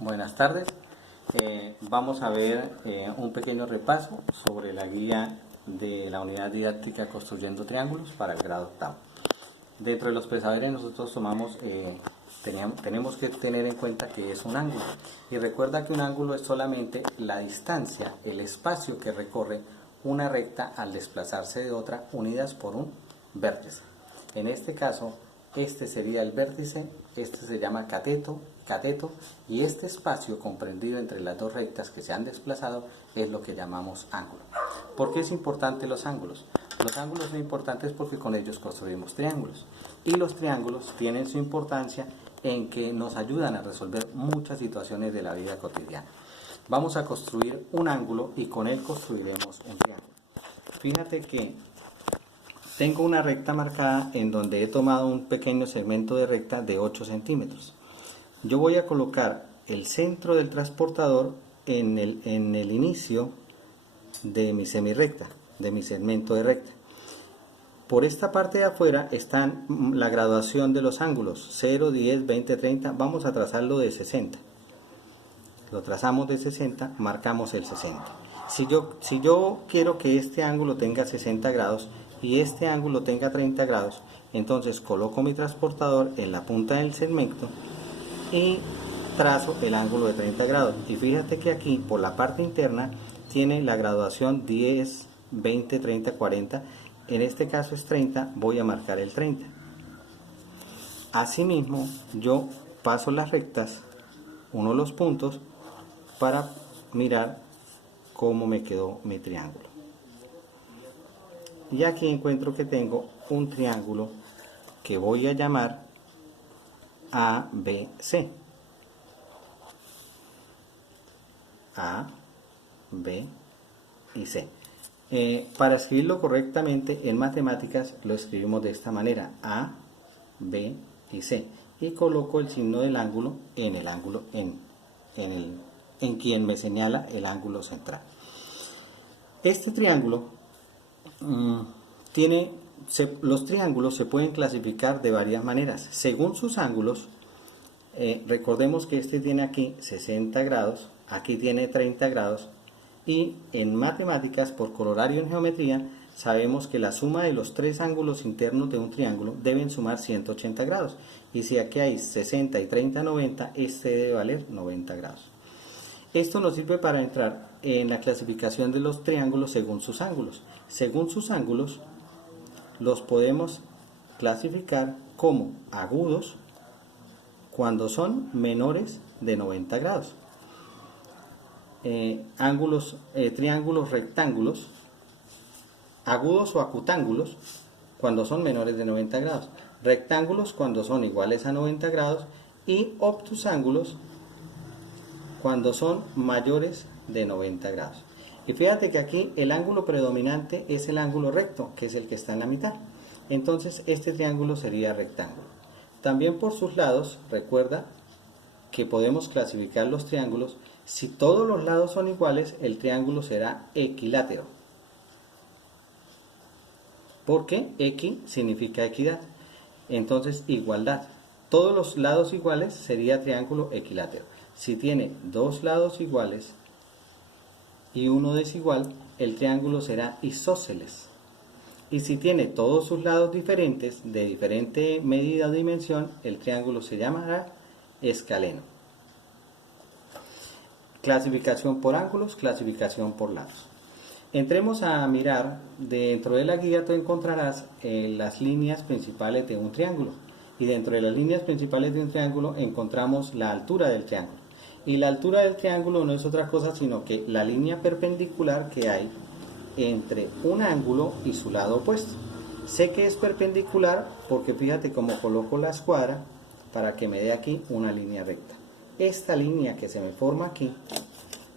Buenas tardes. Vamos a ver un pequeño repaso sobre la guía de la unidad didáctica Construyendo Triángulos para el grado octavo. Dentro de los presaberes nosotros tenemos que tener en cuenta que es un ángulo. Y recuerda que un ángulo es solamente la distancia, el espacio que recorre una recta al desplazarse de otra unidas por un vértice. En este caso, este sería el vértice, este se llama cateto, y este espacio comprendido entre las dos rectas que se han desplazado es lo que llamamos ángulo. ¿Por qué es importante los ángulos? Los ángulos son importantes porque con ellos construimos triángulos, y los triángulos tienen su importancia en que nos ayudan a resolver muchas situaciones de la vida cotidiana. Vamos a construir un ángulo y con él construiremos un triángulo. Fíjate que tengo una recta marcada en donde he tomado un pequeño segmento de recta de 8 centímetros. Yo voy a colocar el centro del transportador en el inicio de mi semirrecta, de mi segmento de recta. Por esta parte de afuera están la graduación de los ángulos, 0, 10, 20, 30, vamos a trazarlo de 60. Lo trazamos de 60, marcamos el 60. Si yo quiero que este ángulo tenga 60 grados y este ángulo tenga 30 grados, entonces coloco mi transportador en la punta del segmento y trazo el ángulo de 30 grados. Y fíjate que aquí por la parte interna tiene la graduación 10, 20, 30, 40. En este caso es 30, voy a marcar el 30. Asimismo, yo paso las rectas, uno los puntos, para mirar cómo me quedó mi triángulo. Y aquí encuentro que tengo un triángulo que voy a llamar ABC. A, B y C. Para escribirlo correctamente en matemáticas lo escribimos de esta manera: A, B y C, y coloco el signo del ángulo en el ángulo en quien me señala el ángulo central. Este triángulo los triángulos se pueden clasificar de varias maneras según sus ángulos. Recordemos que este tiene aquí 60 grados, aquí tiene 30 grados, y en matemáticas, por colorario en geometría, sabemos que la suma de los tres ángulos internos de un triángulo deben sumar 180 grados, y si aquí hay 60 y 30, 90, este debe valer 90 grados. Esto nos sirve para entrar en la clasificación de los triángulos según sus ángulos. Según sus ángulos, los podemos clasificar como agudos cuando son menores de 90 grados. Triángulos rectángulos, agudos o acutángulos cuando son menores de 90 grados. Rectángulos cuando son iguales a 90 grados y obtusángulos cuando son mayores de 90 grados. Y fíjate que aquí el ángulo predominante es el ángulo recto, que es el que está en la mitad. Entonces este triángulo sería rectángulo. También por sus lados, recuerda que podemos clasificar los triángulos. Si todos los lados son iguales, el triángulo será equilátero. Porque equi significa equidad. Entonces igualdad. Todos los lados iguales sería triángulo equilátero. Si tiene dos lados iguales y uno desigual, el triángulo será isósceles. Y si tiene todos sus lados diferentes, de diferente medida o dimensión, el triángulo se llamará escaleno. Clasificación por ángulos, clasificación por lados. Entremos a mirar, dentro de la guía tú encontrarás las líneas principales de un triángulo. Y dentro de las líneas principales de un triángulo encontramos la altura del triángulo. Y la altura del triángulo no es otra cosa sino que la línea perpendicular que hay entre un ángulo y su lado opuesto. Sé que es perpendicular porque fíjate cómo coloco la escuadra para que me dé aquí una línea recta. Esta línea que se me forma aquí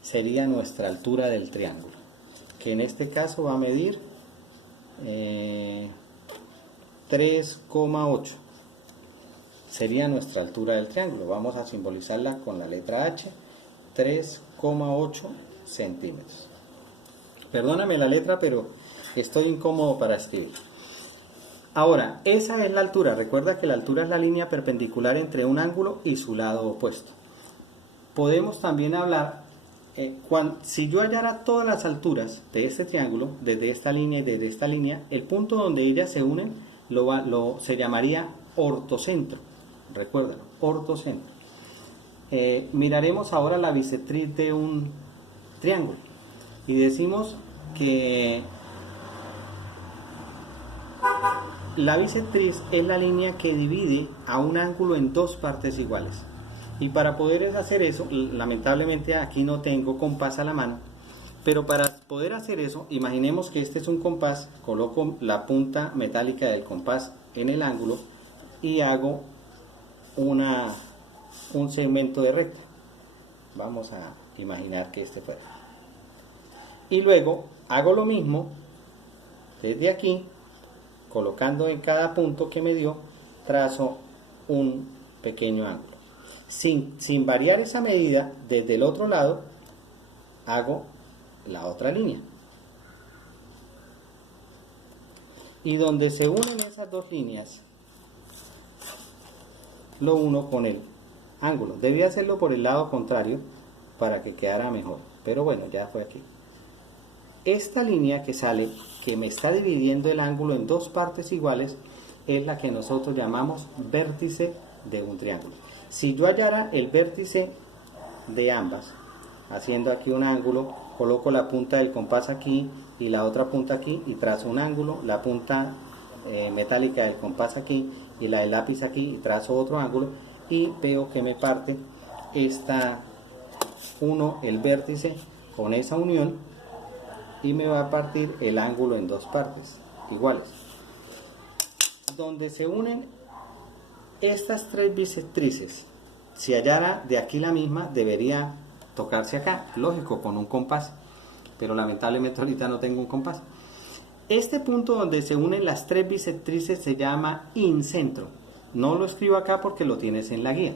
sería nuestra altura del triángulo, que en este caso va a medir 3,8. Sería nuestra altura del triángulo. Vamos a simbolizarla con la letra H, 3,8 centímetros. Perdóname la letra, pero estoy incómodo para escribir. Ahora, esa es la altura. Recuerda que la altura es la línea perpendicular entre un ángulo y su lado opuesto. podemos también hablar, si yo hallara todas las alturas de este triángulo, desde esta línea y desde esta línea, el punto donde ellas se unen se llamaría ortocentro. Recuerden, ortocentro. Miraremos ahora la bisectriz de un triángulo y decimos que la bisectriz es la línea que divide a un ángulo en dos partes iguales. Y para poder hacer eso, lamentablemente aquí no tengo compás a la mano, pero para poder hacer eso, imaginemos que este es un compás, coloco la punta metálica del compás en el ángulo y hago un segmento de recta. Vamos a imaginar que este fuera. Y luego hago lo mismo desde aquí, colocando en cada punto que me dio, trazo un pequeño ángulo. Sin variar esa medida, desde el otro lado, hago la otra línea. Y donde se unen esas dos líneas, lo uno con el ángulo. Debí hacerlo por el lado contrario para que quedara mejor, pero bueno, ya fue aquí. Esta línea que sale, que me está dividiendo el ángulo en dos partes iguales, es la que nosotros llamamos vértice de un triángulo. Si yo hallara el vértice de ambas, haciendo aquí un ángulo, coloco la punta del compás aquí y la otra punta aquí y trazo un ángulo, la punta metálica del compás aquí y la del lápiz aquí y trazo otro ángulo, y veo que me parte el vértice con esa unión, y me va a partir el ángulo en dos partes iguales. Donde se unen estas tres bisectrices, si hallara de aquí la misma, debería tocarse acá, lógico, con un compás, pero lamentablemente ahorita no tengo un compás. Este punto donde se unen las tres bisectrices se llama incentro. No lo escribo acá porque lo tienes en la guía.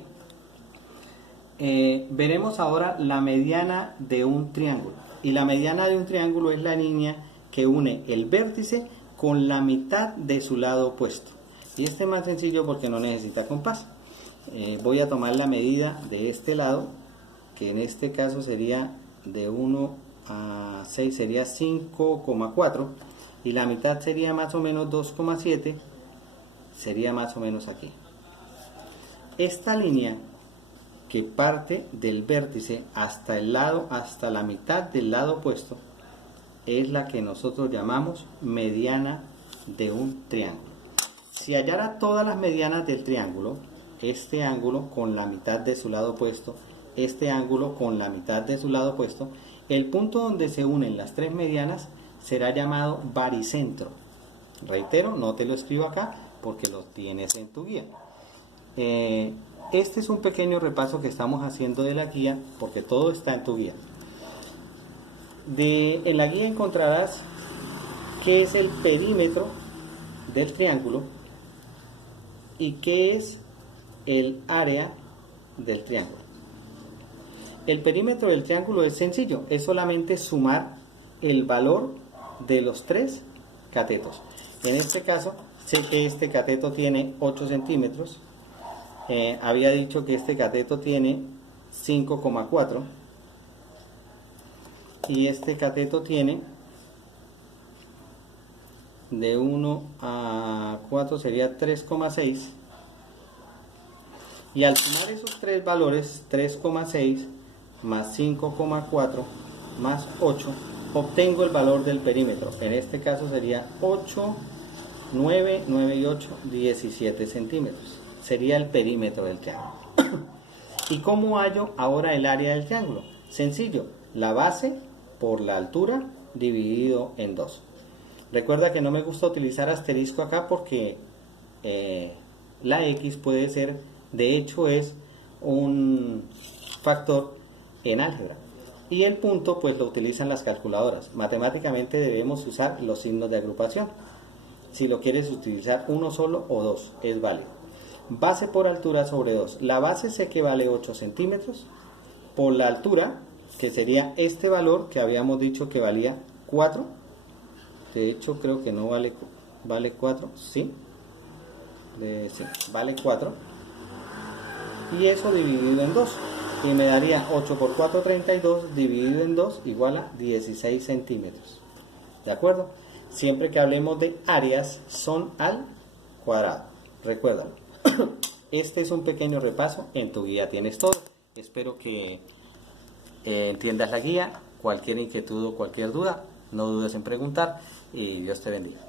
Veremos ahora la mediana de un triángulo. Y la mediana de un triángulo es la línea que une el vértice con la mitad de su lado opuesto. Y este es más sencillo porque no necesita compás. Voy a tomar la medida de este lado, que en este caso sería de 1 a 6, sería 5,4, y la mitad sería más o menos 2,7, sería más o menos aquí. Esta línea que parte del vértice hasta la mitad del lado opuesto es la que nosotros llamamos mediana de un triángulo. Si hallara todas las medianas del triángulo, este ángulo con la mitad de su lado opuesto, este ángulo con la mitad de su lado opuesto, el punto donde se unen las tres medianas será llamado baricentro. Reitero, no te lo escribo acá porque lo tienes en tu guía. Este es un pequeño repaso que estamos haciendo de la guía, porque todo está en tu guía. En la guía encontrarás qué es el perímetro del triángulo y qué es el área del triángulo. El perímetro del triángulo es sencillo, es solamente sumar el valor de los tres catetos. En este caso, sé que este cateto tiene 8 centímetros. Había dicho que este cateto tiene 5,4 y este cateto tiene de 1 a 4 sería 3,6, y al sumar esos tres valores, 3,6 más 5,4 más 8, obtengo el valor del perímetro. En este caso sería 8, 9, 9 y 8, 17 centímetros. Sería el perímetro del triángulo. ¿Y cómo hallo ahora el área del triángulo? Sencillo, la base por la altura dividido en 2. Recuerda que no me gusta utilizar asterisco acá porque la X puede ser, de hecho es un factor en álgebra. Y el punto pues lo utilizan las calculadoras. Matemáticamente debemos usar los signos de agrupación. Si lo quieres utilizar uno solo o dos, es válido. Base por altura sobre 2. La base sé que vale 8 centímetros. Por la altura, que sería este valor que habíamos dicho que valía 4. De hecho, creo que no vale 4. Sí. Sí, vale 4. Y eso dividido en 2. y me daría 8 por 4, 32, dividido en 2 igual a 16 centímetros. ¿De acuerdo? Siempre que hablemos de áreas son al cuadrado. Recuérdalo. Este es un pequeño repaso. En tu guía tienes todo. Espero que entiendas la guía. Cualquier inquietud o cualquier duda, no dudes en preguntar y Dios te bendiga.